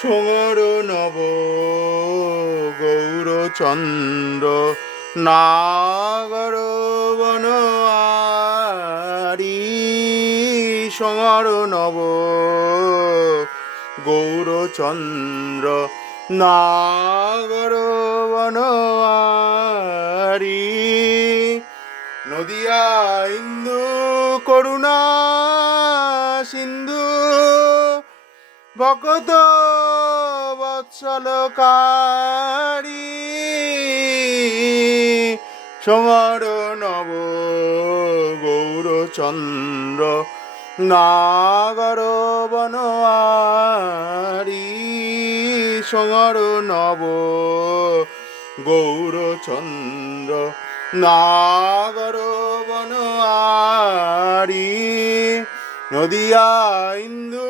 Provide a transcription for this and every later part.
সোঙর নব গৌরচন্দ্র নাগর বনোয়ারি। সোঙর নব গৌরচন্দ্র নাগর বনোয়ারি। নদিয়া ইন্দু করুণা সিন্ধু ভকত বৎসলকারী। সোঙর নব গৌরচন্দ্র নাগর বনোয়ারি। সোঙর নব গৌরচন্দ্র নাগর বনোয়ারি। নদিয়া ইন্দু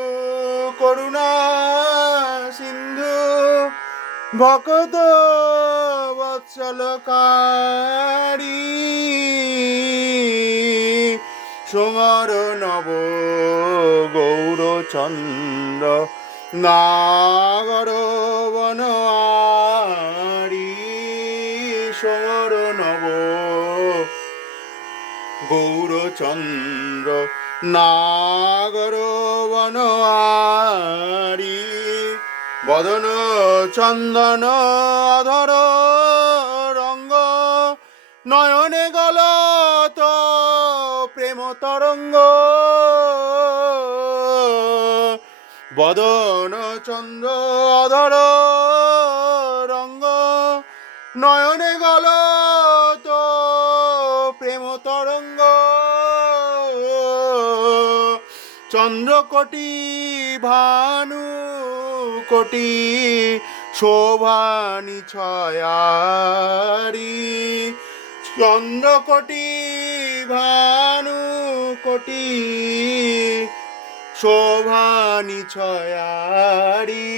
করুণা সিন্ধু ভকত বৎসলকারী। সোঙর নব গৌরচন্দ্র নাগর বনোয়ারি। সোঙর নব গৌরচন্দ্র নাগর বনোয়ারি। বদন চন্দন অধর রঙ্গ নয়নে গলত প্রেম তরঙ্গ। বদন চন্দ্র অধর রঙ্গ নয়নে গলত প্রেম তরঙ্গ। চন্দ্রকোটি ভানু কোটি শোভানি ছয়ারি। চন্দ্রকোটি ভানু কোটি শোভানি ছয়ারি।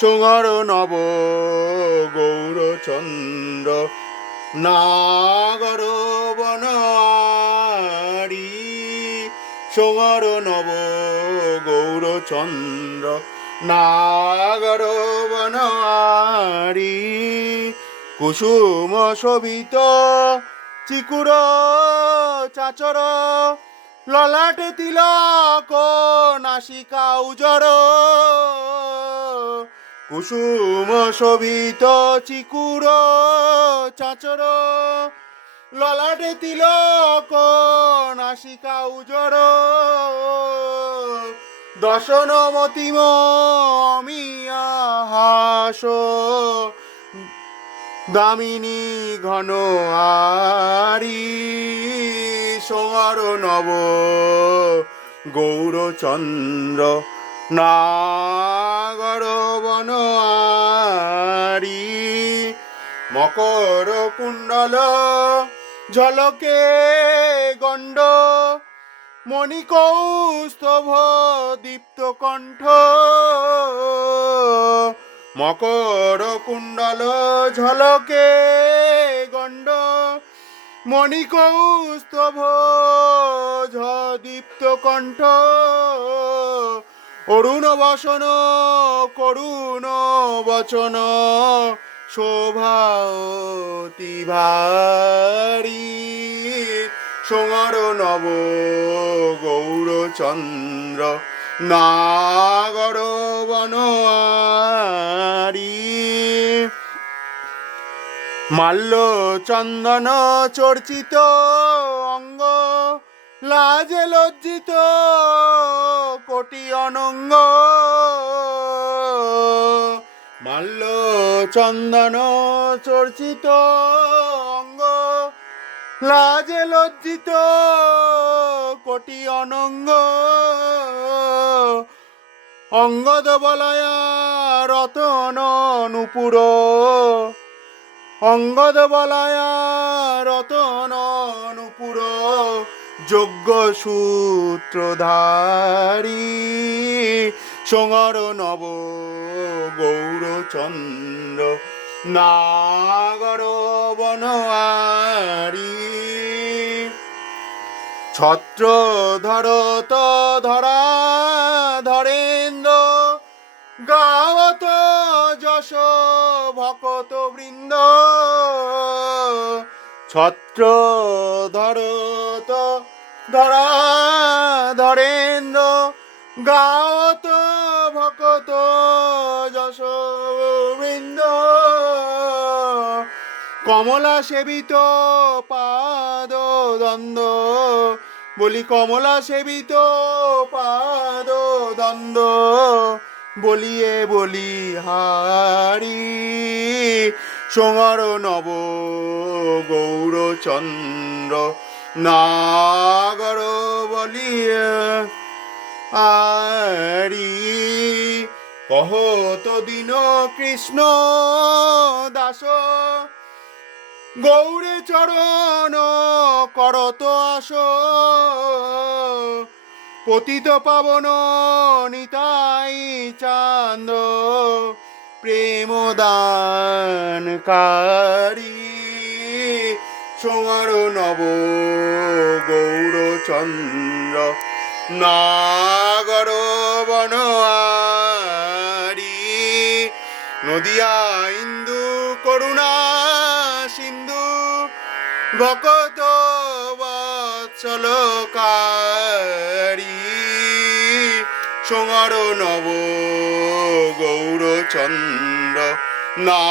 সোঙর নব গৌরচন্দ্র নাগর বনোয়ারি। সোঙর নব গৌরচন্দ্র নাগর বনোয়ারি। কুসুম শোভিত চিকুর চাচর ললাটে তিলক নাসিকা উজর। কুসুম শোভিত চিকুর চাচর ললাটে তিলক নাসিকা উজর। দশন মতিম অমিয়া হাস দামিনী ঘন আরি। সোঙর নব গৌরচন্দ্র নাগর বনোয়ারি। মকর কুণ্ডল ঝলকে গণ্ড মণিকৌস্তভ দীপ্ত কণ্ঠ। মকর কুণ্ডল ঝলকে গণ্ড মণিকৌস্তভ দীপ্ত কণ্ঠ। অরুণ বসন করুণ বচন শোভাতি ভারি। সোঙর নব গৌরচন্দ্র নাগর বনোয়ারি। মাল্য চন্দন চর্চিত অঙ্গ লাজে লজ্জিত কোটি অনঙ্গ। মাল্য চন্দন চর্চিত অঙ্গ লাজে লজ্জিত কোটি অনঙ্গ। অঙ্গদ বলয়া রতন নূপুর অঙ্গদ বলয়া রতন নূপুর যজ্ঞ সূত্রধারী। সোঙর নব গৌরচন্দ্র নাগর বনোয়ারি। ছত্র ধরত ধরা ধরেন্দ্র গাওত যশ ভকত বৃন্দ, ছত্র ধরত ধরা ধরেন্দ্র, গাওত ভকত যশ বৃন্দ, কমলা সেবিত পাদ দ্বন্দ্ব, বলি কমলা সেবিত পাদ দ্বন্দ্ব, বলিয়ে বলি হারি সোঙর নব গৌরচন্দ্র, নাগর বলিয়ে আরি, কহত দিন কৃষ্ণ দাস, গৌরে চরণ করত আস, পতিত পাবন নিতাই চান্দ, প্রেম দানকারী সোমার নব গৌরচন্দ্র, নাগর বনয়ারি, নদিয়া ইন্দু করুণা সিন্ধু, ভকত বৎসলকারী সোঙর নব গৌরচন্দ্র, না